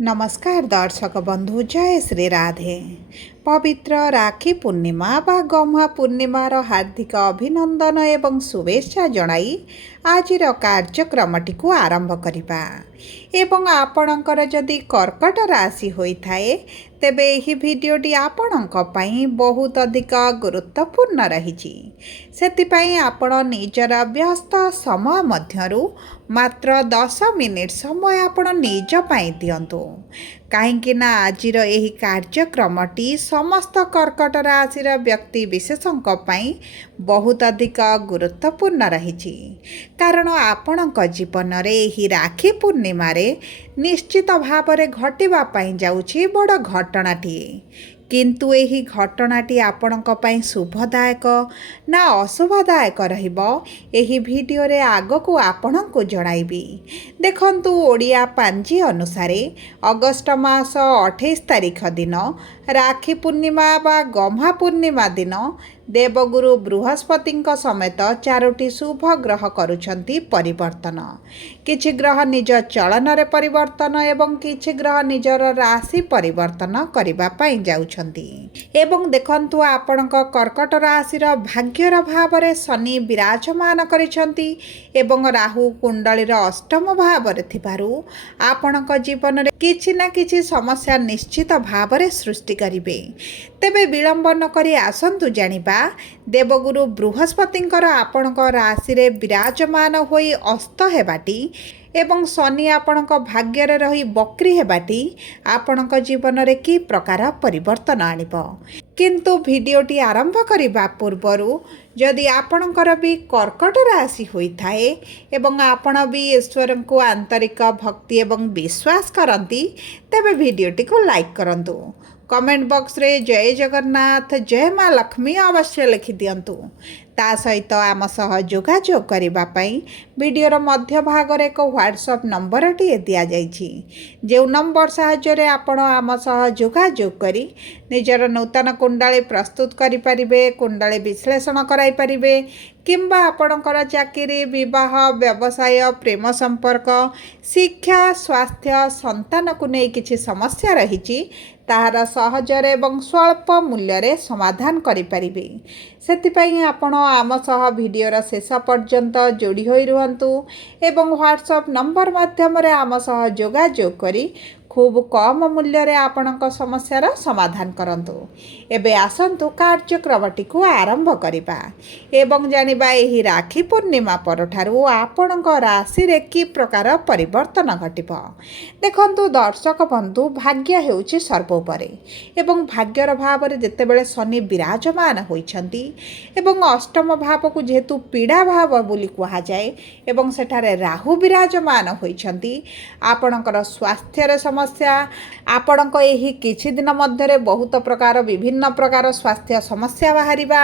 नमस्कार दर्शक बंधु जय श्री राधे। पवित्र राखी पूर्णिमा बा गम्हा पूर्णिमार हार्दिक अभिनंदन एवं शुभेच्छा जणाई आजिर कार्यक्रमटी को आरंभ करिबा। एवं आपणकर जदि कर्कट राशि होइथाए तेबे एही भिडियोटी आपणक पई बहुत अधिक गुरुत्वपूर्ण रहिछि। सेतिपई आपण निजर व्यस्त समय मध्यरु मात्र 10 मिनिट समय आपण निज पई दियंतु। कहीं आजिर एही कार्यक्रमटी समस्त कर्कट राशि व्यक्ति विशेषों बहुत अधिक गुरुत्वपूर्ण रही। कारण आपणक जीवन में एही राखी पूर्णिमा निश्चित भाव में घटवाई जाऊँगी बड़ घटनाटीए। किंतु एही घटनाटी आपणक पई शुभदायक ना अशुभदायक रहिबो एही भिडियो रे आगकू आपणको जणाइबी। देखंतु ओडिया पांजी अनुसार अगस्ट मास 28 तारिख दिन राखी पूर्णिमा बा गम्हा पूर्णिमा दिन देवगुरु बृहस्पति समेत 4टी शुभ ग्रह करुछंती परिवर्तन। किछि ग्रह निज चलन रे परिवर्तन एवं किछि ग्रह निजर राशि परिवर्तन करिबा पई जाउछंती। एवं देखंतु आपणक कर्कट राशिर भाग्यर भाव रे शनि विराजमान करिछंती एवं राहु कुंडलीर अष्टम भाव रे थिबारु आपणक जीवन रे किछि ना किछि समस्या निश्चित भाव रे सृष्टि करिवे। तेबे विलंब न करी आसंतु जानिबा देवगुरु बृहस्पतिंकर आपणक राशि रे विराजमान होई अस्त हेबाटी एवं शनि आपणक भाग्य रे रही बक्री हेबाटी आपणक जीवन रे की प्रकार परिवर्तन आनिबो। किंतु भिडियोटी आरंभ करिबा पूर्वरु जदि आपणकर भी कर्कट राशि होइथाए एवं आपण भी ईश्वर को आंतरिक भक्ति एवं विश्वास करंती तेबे भिडियोटी को लाइक करंतु। कमेंट बॉक्स रे जय जगन्नाथ जय माँ लक्ष्मी अवश्य लिखि दियंतु। ता सहित आम सह जोगाजोग करिबा पई वीडियोर मध्य भाग रे एक व्हाट्सएप नंबर टी दिया जाइछि। जे नंबर सहायता रे आपण आम सह जोगाजोग करी निजर नूतन कुंडली प्रस्तुत करि परिबे, कुंडली विश्लेषण कराई परिबे किंबा आपणकर चाकरी विवाह व्यवसाय प्रेम संपर्क शिक्षा स्वास्थ्य संतान को नहीं किछि समस्या रही ताहार सहजरे एवं स्वल्प मूल्य समाधान करिपारिबे। सेतिपई आपण आम सह भिडियोर शेष पर्यंत जोड़ी होई रुहंतु एवं व्हाट्सएप नंबर माध्यम रे आम सह जोगाजोग करी खूब कम मूल्य रे आपणक समस्यार समाधान करंतु। एबे आसंतु कार्यक्रमटी को आरंभ करिबा एवं जानिबा एही राखी पूर्णिमा परठारु आपणक राशि रे की प्रकार परिवर्तन घटिबो। देखंतु दर्शक बंधु भाग्य हेउची सर्वोपरि एवं भाग्यर भाव रे जेतेबेले शनि विराजमान होइछंती एवं अष्टम भाव को जेहेतु पीड़ा भाव बोली कहा जाए एवं सेठारे राहु विराजमान होइछंती आपणकर स्वास्थ्य रे समस्या आपणक एही किछि दिन मध्यरे बहुत प्रकार विभिन्न प्रकार स्वास्थ्य समस्या बाहरिबा,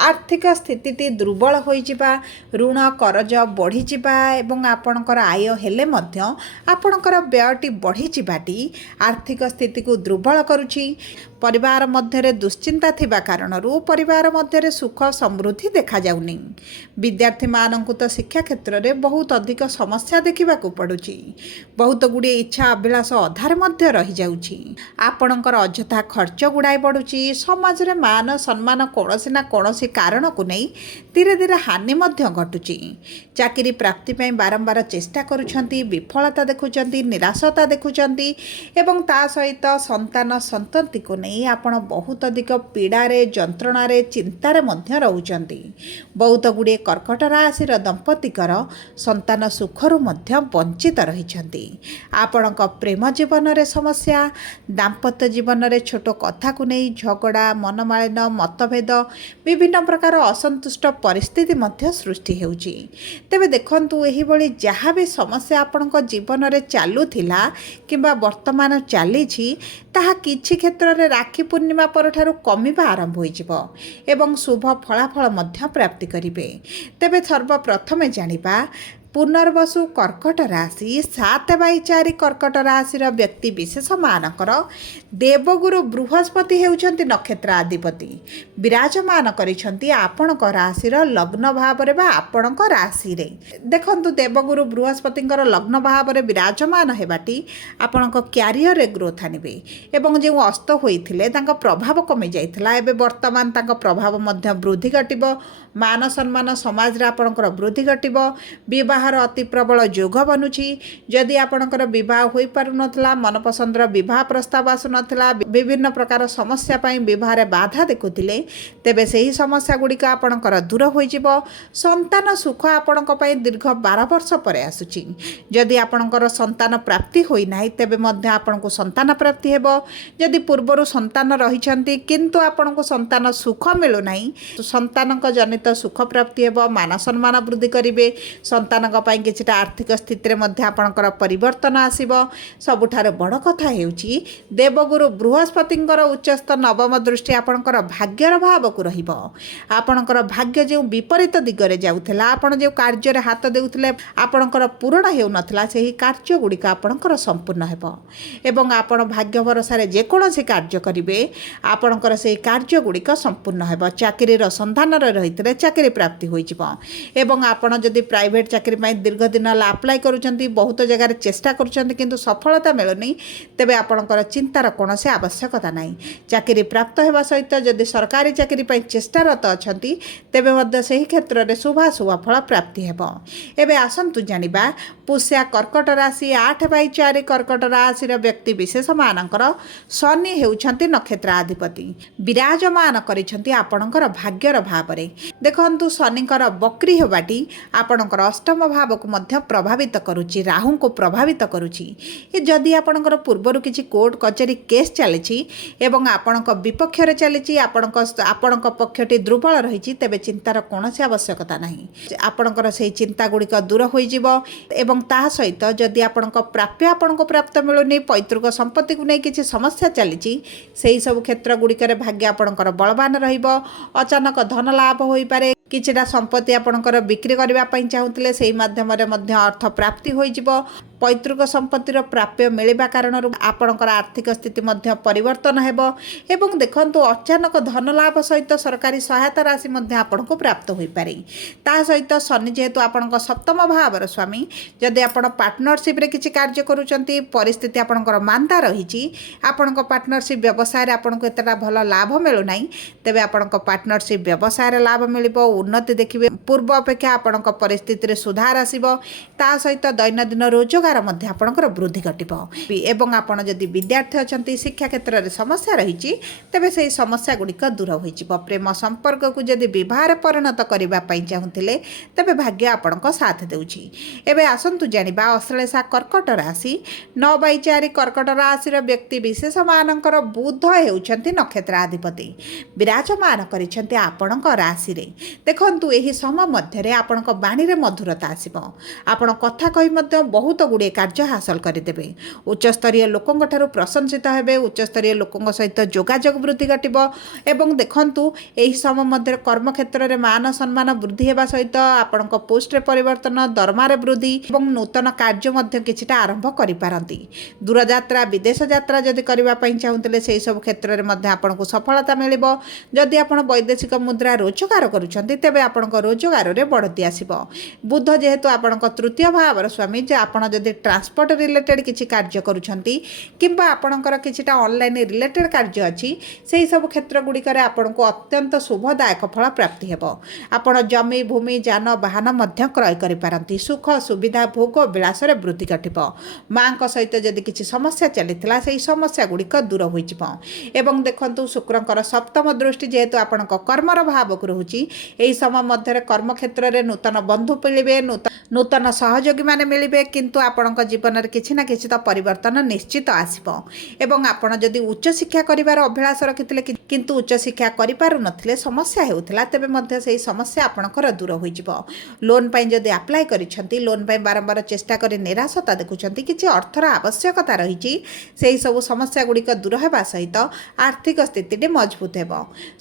आर्थिक स्थिति दुर्बल होइजिबा, ऋण करज बढ़ी जिबा एवं आपणकर आय हेले मध्य आपणकर व्ययटी बढ़ी जिबाटी आर्थिक स्थिति को दुर्बल करुछि। परिवार मध्यरे दुश्चिंता थिबा कारणरू परिवार मध्यरे सुख समृद्धि देखा जाउनी। विद्यार्थी मानंकु तो शिक्षा क्षेत्र में बहुत अधिक समस्या देखा पड़ुछि। बहुत गुड़िए इच्छा अभिलाष अधार मध्य रही जाउछि। आपणकर अजथा खर्च गुड़ाई बढ़ुछि। समाज रे मान सम्मान कोनोसी ना कोनोसी कारण को नहीं धीरे धीरे हानि मध्य घटुछि। चाकरी प्राप्ति पई बारंबार चेष्टा करुछंती, विफलता देखुछंती, निराशता देखुछंती एवं ता सहित संतान संतति को नहीं आपण बहुत अधिक पीड़ारे जंत्रणारे चिंतारे मध्य रहउछंती। बहुत गुड़िए कर्कट राशिर दंपतिकर संतान सुखरु मध्य वंचित रहिछंती। आपणक प्रेम जीवन रे समस्या, दाम्पत्य जीवन रे छोट कथा को नहीं झगड़ा, मनमालिन, मतभेद विभिन्न प्रकार असंतुष्ट परिस्थिति मध्य सृष्टि हेउची। तेबे देखंतु एही बळी जहाँ भी समस्या आपणक जीवन रे चालुथिला किंबा वर्तमान चलीछि ताहा किछि क्षेत्र रे राखी पूर्णिमा परठारु कमिबा आरंभ होइजिबो एवं शुभ फलाफल मध्य प्राप्ति करिवे। तेबे सर्वप्रथमे जानिबा पुनर्वसु कर्कट राशि 7/4 कर्कट राशि व्यक्ति विशेष मानकर देवगुरु बृहस्पति हेउछन्ति नक्षत्राधिपति विराजमान करिछन्ति आपणक राशिर लग्न भाव रे बा आपणक राशि रे। देखंतु देवगुरु बृहस्पतिଙ୍କର लग्न भाव रे विराजमान हेबाटी आपणक क्यारियर रे ग्रोथ आनिबे एवं जे अस्त होइथिले तांका प्रभाव कमी जाइथिला एबे वर्तमान तांका प्रभाव मध्य वृद्धि घटिबो मान सम्मान समाज रे आपणकर वृद्धि घटिबो विवाहर अति प्रबल जोग बनुछि। जदि आपणकर विवाह होई पारु नथला मनपसंदर विवाह प्रस्ताव आसु नथला विभिन्न प्रकार समस्या पई विवाह रे बाधा देखुथिले तेबे सेही समस्या गुड़िक आपणकर दूर होई जिवो। संतान सुख आपणक पई दीर्घ 12 वर्ष परे आसुछि। जदि आपणकर संतान प्राप्ति होई नाही तेबे मध्य आपणको संतान प्राप्ति हेबो। जदि पूर्वरु संतान रहिछन्ति किंतु आपणको संतान सुख मिलु नाही संतानक जनित सुख प्राप्ति हेबो। मान सम्मान वृद्धि करिवे। संतानक पई किछटा आर्थिक स्थिति रे मध्य आपणकर परिवर्तन आसीबो। सबुठार बड़ कथा हेउछि देवगुरु बृहस्पतिଙ୍କର उच्चस्थ नवम दृष्टि आपणकर भाग्यर भाव को रहिबो। आपणकर भाग्य जे विपरीत दिगरे जाउथला आपण जे कार्य रे हाथ देउथले आपणकर पूर्ण हेउ नथला सेही कार्य गुड़िक आपणकर संपूर्ण हेबो एवं आपण भाग्य भरोसा रे जे कोनोसी कार्य करिवे आपणकर सेही कार्य गुड़िक संपूर्ण हेबो। चाकरी रो संधान रे रहितले चाकरी प्राप्ति होई जिवो एवं आपण जदि प्राइवेट चाकरी पई दीर्घ दिन अप्लाई करूछन्ती बहुत जगह चेष्टा करूछन्ती किंतु सफलता मिलुनी तेबे आपणकर चिंतार कोनोसी आवश्यकता नाही। चाकरी प्राप्त हेबा सहित जदि सरकारी चाकरी पई चेष्टारत अछन्ती तेबे मध्य सेही क्षेत्र रे शुभ फल प्राप्ति हेबो। एबे आसंतु जानिबा पुष्या कर्कट राशि 8/4 कर्कट राशि व्यक्ति विशेष मानकर शनि हेउछन्ति नक्षत्राधिपति विराजमान करिछन्ति आपणकर भाग्यर भाव रे। देखंतु शनिकर बक्री हेबाटी आपणकर अष्टम भाव को मध्य प्रभावित करुछि राहु को प्रभावित करुछि। ए जदि आपणकर पूर्वरु किछि कोर्ट कचेरी केस चलिछि एवं आपणक विपक्ष रे चलिछि आपणक पक्षटी दुर्बल रहिछि तेबे चिंतार कोनोसी आवश्यकता नाही। आपणकर सेही चिंता गुड़िक दूर होई जिवो एवं ता सहित जदि आपणक प्राप्य आपणको प्राप्त मिलुनी पैतृक संपत्ति को नै किछि समस्या चलिछि सेही सब क्षेत्र गुड़िक रे भाग्य आपणकर बलवान रहिबो। अचानक धन लाभ होई पारे किछिटा संपत्ति आपणकर बिक्री करबा पई चाहुतले सेही माध्यम रे मध्य अर्थ प्राप्ति होई जिवो। पैतृक संपत्तिर प्राप्य मिलवा कारण आपणकर आर्थिक स्थिति मध्य परिवर्तन हेबो एवं देखंतु अचानक धन लाभ सहित सरकारी सहायता राशि मध्य आपणको प्राप्त होई पारे। ता सहित शनि जेहेतु आपणक सप्तम भावर स्वामी जदि आपण पार्टनरशिप रे किछि कार्य करूचंती परिस्थिति आपणकर मांदा रहिछि आपणक पार्टनरशिप व्यवसाय रे आपणको एतटा भल लाभ मिलु नाही तेबे आपणक पार्टनरशिप व्यवसाय रे लाभ मिलिबो उन्नति देखिबे पूर्व अपेक्षा आपणक परिस्थिति रे सुधार आसीबो। ता सहित दैनंदिन रोजगार मध्य आपणकर वृद्धि घटिबो एवं आपण जदि विद्यार्थी अछंती शिक्षा क्षेत्र रे समस्या रहिछि तेबे सेही समस्या गुड़िक दूर होई जिवो। प्रेम संपर्क को जदि विवाह रे परिणत करिबा पई चाहुथिले तेबे भाग्य आपणक साथ देउछि। एबे आसंतु जानिबा अश्लेषा कर्कट राशि 9/4 कर्कट राशि व्यक्ति विशेष मानकर बुध हेउछंती नक्षत्राधिपति विराजमान करिछंती आपणक राशि रे। देखंतु एही समय मध्य रे आपणक बाणी रे मधुरता आसीबो आपण कथा कहि मध्य बहुत गुडे कार्य हासिल करदेवे। उच्चस्तरीय लोकंक ठारू प्रशंसित हेबे उच्चस्तरीय लोकंक सहित जोगाजोग वृद्धि घटिबो एवं देखंतु एही समय मध्य कर्म क्षेत्र रे मान सम्मान वृद्धि हेबा सहित आपणक पोस्ट रे परिवर्तन दरमा रे वृद्धि एवं नूतन कार्य मध्य किछिटा आरंभ करि पारंती। दूर यात्रा विदेश यात्रा जदि करबा पई चाहुतले सेही सब क्षेत्र रे मध्य आपणको सफलता मिलिबो। जदि आपण वैदेशिक मुद्रा रोजगार करूछंती तेबे आपणको रोजगार रे बढ़ती आसीबो। बुध जेहेतु आपणको तृतीय भावर स्वामी जे आपण जदि ट्रांसपोर्ट रिलेटेड किछि कार्य करूछंती किंबा आपणकर किछिटा ऑनलाइन रिलेटेड कार्य अछि सेही सब क्षेत्र गुड़िकर आपणको अत्यंत शुभदायक फल प्राप्ति हेबो। आपण जमी भूमि जान वाहन मध्य क्रय करि पारंती। सुख सुविधा भोग विलास रे वृद्धि घटिबो। मां सहित जदि किछि समस्या चलिथिला सेही समस्या गुड़िक दूर होई जिवो एवं देखंतु शुक्रंकर सप्तम दृष्टि जेहेतु आपणको कर्मर भाव को रहुछि एही समय मध्य कर्म क्षेत्र रे नूतन बंधु मिलिबे नूतन सहयोगी माने मिलिबे किंतु ଆପଣଙ୍କ ଜୀବନରେ କିଛି ନା କିଛି ତ ପରିବର୍ତ୍ତନ ନିଶ୍ଚିତ ଆସିବ। ଏବଂ ଆପଣ ଯଦି ଉଚ୍ଚଶିକ୍ଷା କରିବାର ଅଭିଳାଷ ରଖିଥିଲେ କିନ୍ତୁ ଉଚ୍ଚଶିକ୍ଷା କରିପାରୁନଥିଲେ, ସମସ୍ୟା ହେଉଥିଲା, ତେବେ ମଧ୍ୟ ସେହି ସମସ୍ୟା ଆପଣଙ୍କର ଦୂର ହୋଇଯିବ। ଲୋନ୍ ପାଇଁ ଯଦି ଆପ୍ଲାଏ କରିଛନ୍ତି, ଲୋନ୍ ପାଇଁ ବାରମ୍ବାର ଚେଷ୍ଟା କରି ନିରାଶତା ଦେଖୁଛନ୍ତି, କିଛି ଅର୍ଥର ଆବଶ୍ୟକତା ରହିଛି, ସେହି ସବୁ ସମସ୍ୟା ଗୁଡ଼ିକ ଦୂର ହେବା ସହିତ ଆର୍ଥିକ ସ୍ଥିତିଟି ମଜବୁତ ହେବ।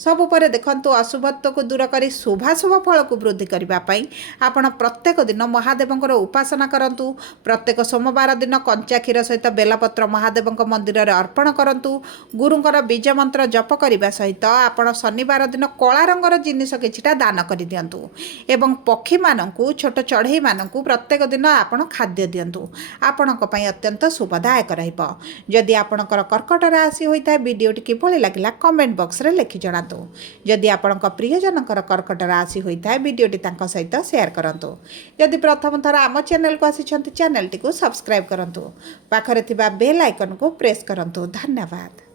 ସବୁ ପରେ ଦେଖନ୍ତୁ, ଅଶୁଭତ୍ୱକୁ ଦୂର କରି ଶୁଭାଶୁଭ ଫଳକୁ ବୃଦ୍ଧି କରିବା ପାଇଁ ଆପଣ ପ୍ରତ୍ୟେକ ଦିନ ମହାଦେବଙ୍କର ଉପାସନା କରନ୍ତୁ। ପ୍ରତ୍ୟେକ ସୋମବାର ଦିନ କଞ୍ଚା କ୍ଷୀର ସହିତ ବେଲପତ୍ର ମହାଦେବଙ୍କ ମନ୍ଦିରରେ ଅର୍ପଣ କରନ୍ତୁ। ଗୁରୁଙ୍କର ବୀଜ ମନ୍ତ୍ର ଜପ କରିବା ସହିତ ଆପଣ ଶନିବାର ଦିନ କଳା ରଙ୍ଗର ଜିନିଷ କିଛିଟା ଦାନ କରିଦିଅନ୍ତୁ। ଏବଂ ପକ୍ଷୀମାନଙ୍କୁ, ଛୋଟ ଚଢ଼େଇମାନଙ୍କୁ ପ୍ରତ୍ୟେକ ଦିନ ଆପଣ ଖାଦ୍ୟ ଦିଅନ୍ତୁ। ଆପଣଙ୍କ ପାଇଁ ଅତ୍ୟନ୍ତ ଶୁଭଦାୟକ ରହିବ। ଯଦି ଆପଣଙ୍କର କର୍କଟ ରାଶି ହୋଇଥାଏ, ଭିଡ଼ିଓଟି କିଭଳି ଲାଗିଲା କମେଣ୍ଟ ବକ୍ସରେ ଲେଖି ଜଣାନ୍ତୁ। ଯଦି ଆପଣଙ୍କ ପ୍ରିୟଜନଙ୍କର କର୍କଟ ରାଶି ହୋଇଥାଏ, ଭିଡ଼ିଓଟି ତାଙ୍କ ସହିତ ସେୟାର କରନ୍ତୁ। ଯଦି ପ୍ରଥମ ଥର ଆମ ଚ୍ୟାନେଲକୁ ଆସିଛନ୍ତି, ଚ୍ୟାନେଲଟିକୁ ସବସ୍କ୍ରାଇବ୍ କରନ୍ତୁ। ପାଖରେ ଥିବା ବେଲ୍ ଆଇକନକୁ ପ୍ରେସ୍ କରନ୍ତୁ। ଧନ୍ୟବାଦ।